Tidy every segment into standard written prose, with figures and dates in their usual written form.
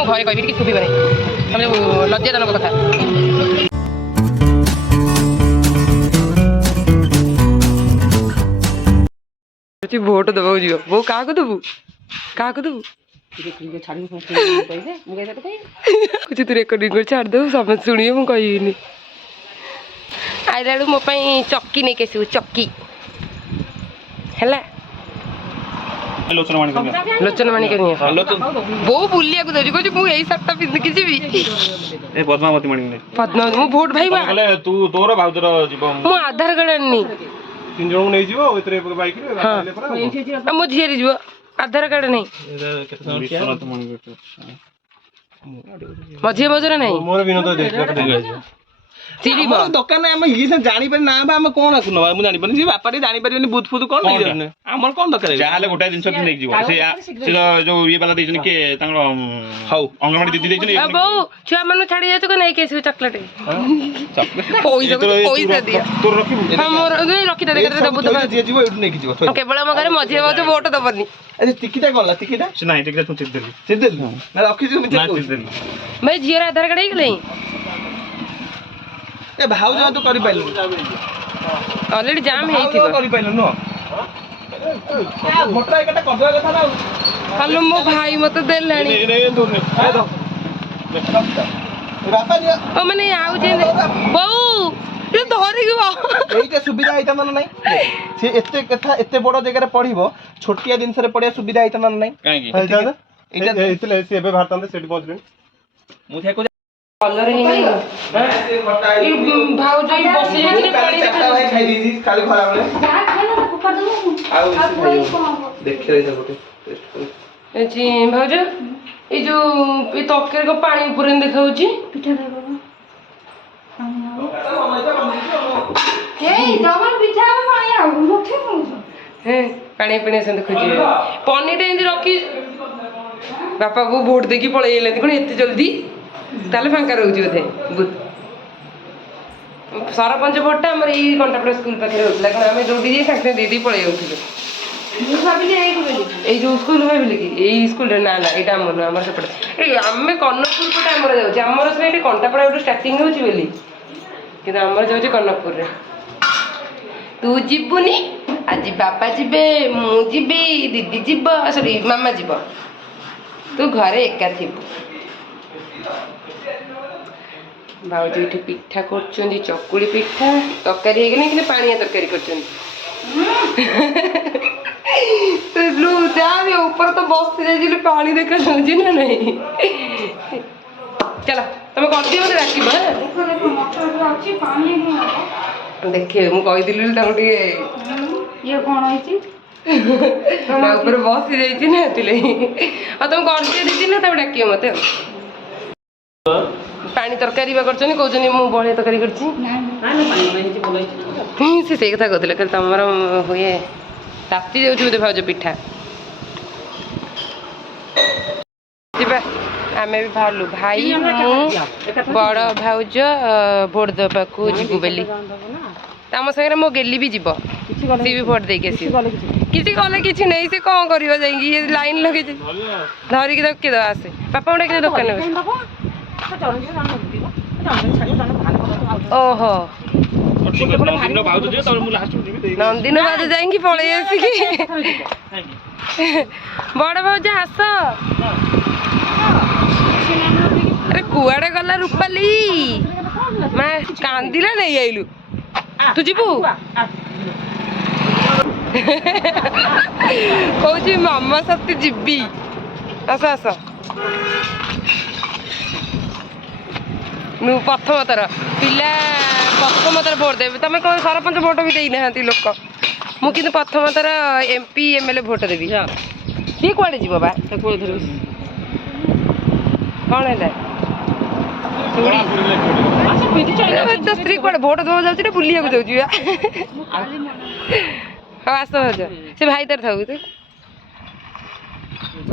ମୁଁ ଘରେ କହିବି ଟିକେ ଶୁଭିବ ନାହିଁ ତମେ ଲଜ୍ଜାଜନକ କଥା। ଭୋଟ ଦେବାକୁ ଯିବ ବୋଉ କାହାକୁ ଦେବୁ କାହାକୁ ଦେବୁ ତୁ ରେକର୍ଡିଂ କରି ଛାଡ଼ିଦେବୁ ସମସ୍ତେ ଶୁଣିବେ ମୁଁ କହିବିନି। ଆଇଲା ବେଳୁ ମୋ ପାଇଁ ଚକି ନେଇକି ଆସିବୁ ଚକି ହେଲା। ଲୋଚନ ମାଣିକ ନିଅ ବୋଉ ବୁଲିବାକୁ ଯାଉଛି କହୁଛି ମୁଁ ଏଇ ଶାର୍ଟଟା ପିନ୍ଧିକି ଯିବି। ପଦ୍ମାବତୀ ମାଣିକ ପଦ୍ମାବତୀ ମୁଁ ଭୋଟ ଭାଇ ତୁ ତୋର ଭାଉଜର ଯିବ ମୁଁ ଆଧାର କାର୍ଡ ଆଣିନି 3 ଜଣଙ୍କୁ ନେଇଯିବ ଏଥିରେ ବାଇକରେ ମୋ ଝିଅରେ ଯିବ ଆଧାର କାର୍ଡ ନାହିଁ ମଝିରେ ମଝିରେ ନାହିଁ ମୋର ବିନୋଦ ଚିରିବ ଦୋକାନ ଆମେ ଇଏ ଜାଣିପାରି ନା ବା ଆମେ କଣ ଆସୁ ନବା ମୁଁ ଜାଣିପାରୁନି ସେ ବାପା ଟିକେ ଜାଣିପାରିବେନି ବୁଥ ଫୁଥ କଣ ନେଇଯାଉଛନ୍ତି ଆମର କଣ ଦରକାର ଯାହାହେଲେ ଗୋଟାଏ ଜିନିଷ ନେଇଯିବ ସେ ଯୋଉ ଇଏ ବାଲା ଦେଇଛନ୍ତି କିଏ ତାଙ୍କର ହଉ ଅଙ୍ଗନବାଡି ଦିଦି ଦେଇଛନ୍ତି ବୋଉ ଛୁଆ ମାନଙ୍କୁ ଛାଡି ଯାଉଛୁ ନେଇକି ଆସିବୁ ଚକଲେଟ ପଇସା ଦିଅ ତୋର ରଖିବୁ ମୋର ରଖିଥା କେବଳ ଆମ ଘରେ ମଝିରେ ମଝିରେ ଭୋଟ ଦବନି ଟିକିଟା କଣ ଟିକିଟା ସେ ନାହିଁ ଟିକିଟା ତୁ ଚିରିଦେଲି ନା ରଖିଛୁ ଭାଇ ଝିଅର ଆଧାର କାର୍ଡ ହେଇଗଲାଣି ଏ ଭାଉଜ ତୁ କରିପାରିଲୁ ଅଲରେଡି ଜାମ୍ ହେଇଥିବ କରିପାରିଲୁ ନୁହଁ ମୋଟର ଏକଟା କରିଦେବା କଥା ନା ହ୍ୟାଲୋ ମୋ ଭାଇ ମତେ ଦେଲାଣି ମାନେ ଆଉ ବୋଉ ଧରିକି ଏଇଟା ସୁବିଧା ହେଇଥାନ୍ତା ନା ନାଇଁ ସେ ଏତେ କଥା ଏତେ ବଡ ଜାଗାରେ ପଢିବ ଛୋଟିଆ ଜିନିଷରେ ପଢିବା ସୁବିଧା ହେଇଥାନ୍ତା ନା ନାଇଁ ଏଇଟା ହେଇଥିଲେ ସେ ଏବେ ବାହାରଥାନ୍ତେ ସେଠି ପହଞ୍ଚିଲେଣି ମୁଁ କଲର ହେଇନି ଭାଉଜ ବସି ଖାଇଦେଇଛି କାଲି ଖରାବେଳେ ଭାଉଜ ଏଇ ଯୋଉ ଏଇ ତରକାରୀ ପାଣି ଉପରେ ଦେଖାଉଛି ପାଣି ପାଣି ସେମିତି ଖୋଜିବେ ପନିରଟା ଏମିତି ରଖି ବାପା ବୋଉ ଭୋଟ ଦେଇକି ପଳେଇ ଯାଇଛନ୍ତି କଣ ଏତେ ଜଲ୍ଦି ତାହେଲେ ଫାଙ୍କା ରହୁଛି ବୋଧେ ସରପଞ୍ଚ ଭୋଟଟା ଆମର ଏଇ କଣ୍ଟାପଡ଼ା ସ୍କୁଲ ପାଖରେ ହଉଥିଲା କାରଣ ଆମେ ଯୋଉଠି ଯାଇ ସାଙ୍ଗେ ଦେଇଦେଇ ପଳେଇ ଯାଉଥିଲୁ ଏଇ ଯୋଉ ସ୍କୁଲ ଭାବିଲି କି ଏଇ ସ୍କୁଲରେ ନା ନା ଏଇଟା ଆମର ନୁହଁ ଆମର ସେପଟେ ଏଇ ଆମେ କନକପୁର ପଟେ ଆମର ଯାଉଛି ଆମର ସିନା ଏଠି କଣ୍ଟାପଡ଼ା ଗୋଟେ ଷ୍ଟାର୍ଟିଂ ହେଉଛି ବୋଲି କିନ୍ତୁ ଆମର ଯାଉଛି କନକପୁରରେ ତୁ ଯିବୁନି ଆଜି ବାପା ଯିବେ ମୁଁ ଯିବି ଦିଦି ଯିବ ସରି ମାମା ଯିବ ତୁ ଘରେ ଏକା ଥିବୁ ଭାଉଜ ଏଠି ପିଠା କରୁଛନ୍ତି ଚକୁଳି ପିଠା ତରକାରୀ ହେଇଗଲା କିନ୍ତୁ ପାଣିଆ ତରକାରୀ କରୁଛନ୍ତି ଯାହା ଉପରେ ତ ବସି ଯାଇଥିଲି ପାଣି ଦେଖାଯାଉଛି ନା ନାହିଁ ଚାଲ ତମେ କରିଦିଅ ମତେ ଡାକିବ ଦେଖେ ମୁଁ କହିଥିଲି ତାଙ୍କୁ ଟିକେ ଇଏ କଣ ହେଇଛି ଉପରେ ବସି ଯାଇଛି ନା ଏଥିଲାଗି ଆଉ ତମେ କରିଦିଅ ଦିଦି ନା ତମେ ଡାକିବ ମତେ ଆଉ ପାଣି ତରକାରୀ ବା କରୁଛନ୍ତି କହୁଛନ୍ତି ମୁଁ ବଳିଆ ତରକାରୀ କରିଛି ସେ ସେଇ କଥା କହୁଥିଲେ କହିଲେ ତମର ହୁଏ ତାତି ଯାଉଛି ବୋଧେ ଭାଉଜ ପିଠା ଯିବା ଆମେ ବି ବାହାରିଲୁ ଭାଇ ମୁଁ ବଡ଼ ଭାଉଜ ଭୋଟ ଦେବାକୁ ଯିବୁ ବୋଲି ଆମ ସାଙ୍ଗରେ ମୋ ଗେଲି ବି ଯିବ ସିଏ ବି ଭୋଟ ଦେଇକି ଆସିବ କିଛି କଲେ କିଛି ନାହିଁ ସେ କ'ଣ କରିବ ଯାଇକି ଲାଇନ୍ ଲଗେଇଛି ଧରିକି ତାକୁ କିଏ ଆସେ ବାପା ଗୋଟେ ଦୋକାନ ଓହୋ ନନ୍ଦିନ ଭାଉଜ ଯାଇକି ପଳେଇ ଆସିକି ବଡ଼ ଭାଉଜ ଆସ ଆରେ କୁଆଡ଼େ ଗଲା ରୂପାଲି ମା କାନ୍ଦିଲା ନେଇ ଆଇଲୁ ତୁ ଯିବୁ କହୁଛି ମାମା ସତେ ଯିବି ଆସ ଆସ ପ୍ରଥମ ଥର ପିଲା ପ୍ରଥମ ଥର ଭୋଟ ଦେବେ ତମେ କ'ଣ ସରପଞ୍ଚ ଭୋଟ ବି ଦେଇନାହାନ୍ତି ଲୋକ ମୁଁ କିନ୍ତୁ ପ୍ରଥମ ଥର MP MLA ଭୋଟ ଦେବି ସିଏ କୁଆଡ଼େ ଯିବ ବା କ'ଣ ହେଲା ସ୍ତ୍ରୀ କୁଆଡ଼େ ଭୋଟ ଦେବାକୁ ଯାଉଛି ନା ବୁଲିବାକୁ ଯାଉଛି ହଉ ଆସ ଭାଉଜ ସେ ଭାଇ ତାର ଥାଉ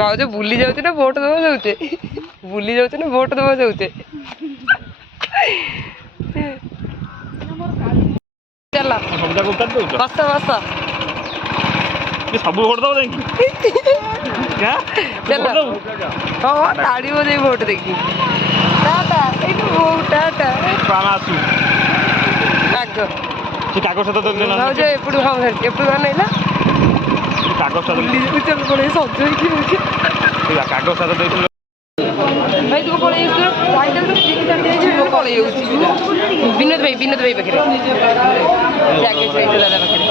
ଭାଉଜ ବୁଲି ଯାଉଛି ନା ଭୋଟ ଦେବାକୁ ଯାଉଛେ ବୁଲି ଯାଉଛି ନା ଭୋଟ ଦେବାକୁ ଯାଉଛେ ଚାଲ ବସ ବସ ସବୁ ଭୋଟ ଦବ ଯାଇକି ଚାଲ ହଁ ତାଳି ବଜେଇ ଭୋଟ ଦେଖି ଟାଟା ଏଇଟା ବୋଉ ଟାଟା ଆସୁ ଆଗ ସେ କାଗଜ ଭାଉଜ ଏପଟୁ ହଁ ଏପଟୁ ଗଲେ ନା କାଗଜ ପଳେଇ ସଜ ହେଇକି କାଗଜ ଦେଇଥିଲେ ଭାଇ ତୁ ପଳେଇ ପଳେଇ ଯାଉଛି ବିନୋଦ ଭାଇ ପାଖରେ ଦାଦା ପାଖରେ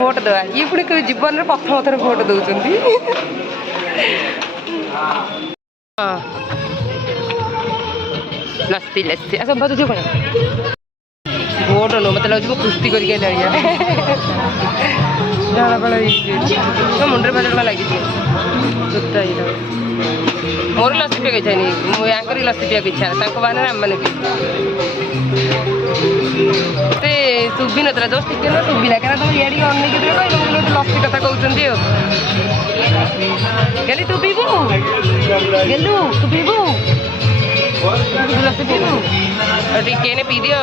ଭୋଟ ଦେବା ଇଏ ପୁଣି ଜୀବନରେ ପ୍ରଥମ ଥର ଭୋଟ ଦଉଛନ୍ତି ଲସି ଲସି ଆସ ବାଜୁ କଣ ଭୋଟ ନୁହଁ ମତେ ଲାଗୁଛି ମୁଁ କୁସ୍ତି କରିକି ଆଣିବା ଝାଳଫାଳ ହେଇଛି ମୋ ମୁଣ୍ଡରେ ବାଜା ଲାଗିଛି ସୁସ୍ଥ ହେଇଥାଉ ମୋର ଲସି ପିଇବାକୁ ଇଚ୍ଛା ନାହିଁ ମୁଁ ୟାଙ୍କର ଲସି ପିଇବାକୁ ଇଚ୍ଛା ହେଲା ତାଙ୍କ ବାହାନରେ ଆମମାନେ ପିଇ ସେ ଶୁଭି ନଥିଲା ଜଷ୍ଟ ଟିକେ ନା ଶୁଭିଲା କାରଣ ତମେ ଇଆଡ଼ିକି ଅନେଇକି ଦେବେ କହିବ ଗୋଟେ ଲସି କଥା କହୁଛନ୍ତି ଆଉ ଗେଲି ତୁ ପିଇବୁ ଗେଲୁ ତୁ ପିଇବୁ ଲସି ପିଇବୁ ଆଉ ଟିକେ ଏନେ ପିଇଦିଅ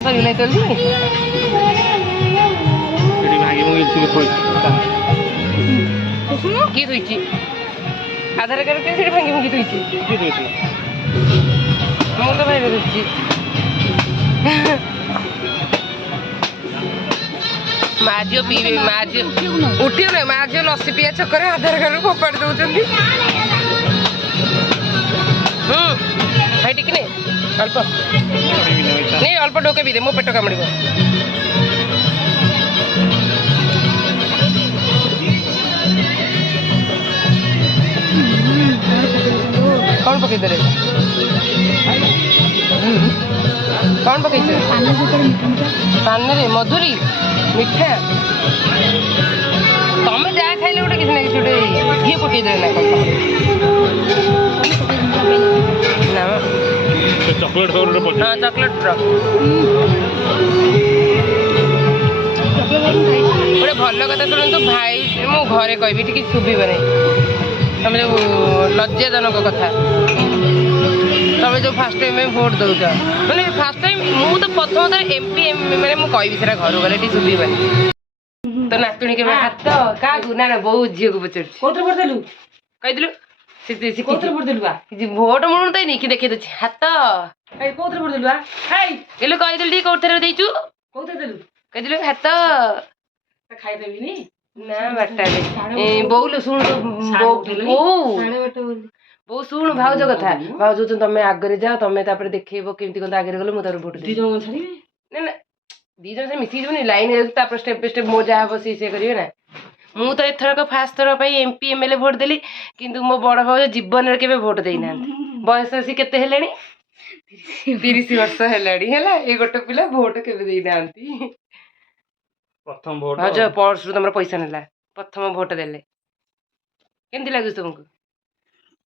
ସରିଗଲା ଜଲ୍ଦି କିଏ ଧୋଇଛି ଆଧାର କାର୍ଡ କେମିତି ସେଠି ଭାଙ୍ଗି ଭାଙ୍ଗି ଧୋଇଛି ମୁଁ ତ ଭାଇ ଧୋଇଛି ମା ଝିଅ ପିଇବେ ମା ଝିଅ ଉଠିବ ନାହିଁ ମା ଝିଅ ଲସି ପିଇବା ଚକରେ ଆଧାର କାର୍ଡ ଫୋପାଡ଼ି ଦଉଛନ୍ତି ଭାଇ ଟିକେ ନେ ଅଳ୍ପ ନେ ଅଳ୍ପ ଡୋକେ ବି ଦେ ମୋ ପେଟ କାମୁଡ଼ିବ କ'ଣ ପକେଇଦେଲେ କ'ଣ ପକେଇଛ ପାନରେ ମଧୁରୀ ମିଠା ତମେ ଯାହା ଖାଇଲେ ଗୋଟେ କିଛି ନା କିଛି ଗୋଟେ ଘିଅ ପକେଇଦେବେ ନା କ'ଣ ନା ଚକୋଲେଟ୍ ହଁ ଚକୋଲେଟ୍ର ଗୋଟେ ଭଲ କଥା ଶୁଣନ୍ତୁ ଭାଇ ମୁଁ ଘରେ କହିବି ଟିକେ ଶୁଭିବ ନାହିଁ ତମେ ଯେଉଁ ଲଜ୍ଜାଜନକ କଥା ତମେ ଯେଉଁ ଫାଷ୍ଟ ଟାଇମ୍ ଭୋଟ ଦେଉଛ ମାନେ ଫାଷ୍ଟ ଟାଇମ୍ ମୁଁ ତ ପ୍ରଥମ ଥର MP ମାନେ ମୁଁ କହିବି ସେଟା ଘରୁ ଗଲେ ଟିକେ ଶୁଭିବନି ତ ନାତୁଣୀ କେବେ ହାତ କାହାକୁ ନା ନା ବୋଉ ଝିଅକୁ ପଚାରୁଛି କୋଉଥିରେ ଭୋଟ ଦେଲୁ କହିଥିଲୁ କୋଉଥିରେ ଭୋଟ ଦେଲୁ ଭୋଟ ମୁଳୁ ତ ନେଇକି ଦେଖେଇ ଦଉଛି ହାତ କୋଉଥିରେ ଭୋଟ ଦେଲୁ କହିଲୁ କହିଦେଲୁ ଟିକେ କୋଉଥିରେ ଦେଇଛୁ କୋଉଥିରେ ଦେଲୁ କହିଦେଲୁ ହାତ ଖାଇଦେବିନି ନା ବାଟାରେ ବୋଉଲୋ ଶୁଣୁ ବୋଉ ଶୁଣୁ ଭାଉଜ କଥା ଭାଉଜ ହଉଛନ୍ତି ତମେ ଆଗରେ ଯାଅ ତମେ ତାପରେ ଦେଖେଇବ କେମିତି କ'ଣ ଆଗରେ ଗଲେ ମୁଁ ତାପରେ ଭୋଟ ଦେବି ନା ନା 2 ଜଣ ସେ ମିଶିକି ଯିବନି ଲାଇନ୍ ତାପରେ ଷ୍ଟେପ୍ ବାଇ ଷ୍ଟେପ୍ ମୋ ଯାହା ହବ ସିଏ କରିବେ ନା ମୁଁ ତ ଏଥରକ ଫାଷ୍ଟ ଥର ପାଇଁ MP MLA ଭୋଟ ଦେଲି କିନ୍ତୁ ମୋ ବଡ଼ ଭାଉଜ ଜୀବନରେ କେବେ ଭୋଟ ଦେଇନାହାନ୍ତି ବୟସ ଆସି କେତେ ହେଲେଣି 30 ବର୍ଷ ହେଲାଣି ହେଲା ଏ ଗୋଟେ ପିଲା ଭୋଟ କେବେ ଦେଇନାହାନ୍ତି ପ୍ରଥମ ଭୋଟ ଭାଉଜ ପର୍ସରୁ ତମର ପଇସା ନେଲା ପ୍ରଥମ ଭୋଟ ଦେଲେ କେମିତି ଲାଗୁଛି ତୁମକୁ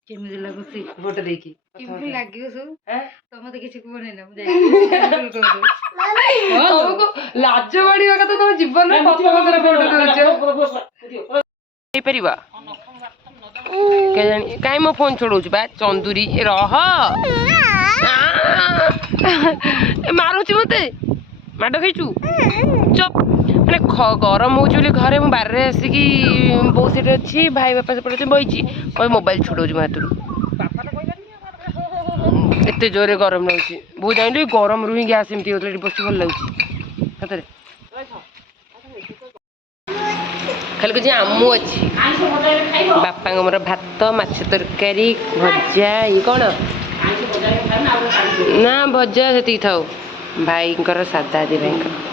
କେମିତି ଲାଗୁଛି ଭୋଟ ଦେଇକି କେମିତି ଲାଗିବ ସବୁ ତମେ ତ କିଛି କୁହନି ନା ତମକୁ ଲାଜ ମାଡ଼ିବା କଥା ତମ ଜୀବନରେ ପ୍ରଥମ ଥର ଭୋଟ ଦଉଛ ହେଇପାରିବ କେଜାଣି କାହିଁ ମୋ ଫୋନ୍ ଛଡ଼ଉଛୁ ବା ଚନ୍ଦୁରୀ ରହ ମାରୁଛି ମତେ ମାଡ଼ ଖାଇଛୁ ଚୁପ୍ ମାନେ ଗରମ ହେଉଛି ବୋଲି ଘରେ ମୁଁ ବାରରେ ଆସିକି ବୋଉ ସେଠି ଅଛି ଭାଇ ବାପା ସେପଟେ ଅଛି ବଇଛି କହିବି ମୋବାଇଲ ଛଡ଼ଉଛି ମୋ ହାତରୁ ଏତେ ଜୋରରେ ଗରମ ଲାଗୁଛି ବୋଉ ଜାଣିଲି ଗରମରୁ ହିଁ ଗ୍ୟାସ୍ ଏମିତି ହେଉଥିଲା ଏଠି ବସି ଭଲ ଲାଗୁଛି ସତରେ ଖାଲି କିଛି ଆମୁ ଅଛି ବାପାଙ୍କ ମୋର ଭାତ ମାଛ ତରକାରୀ ଭଜା ଇଏ କ'ଣ ନା ଭଜା ସେତିକି ଥାଉ ଭାଇଙ୍କର ସାଧା ଆଜି ଭାଇଙ୍କର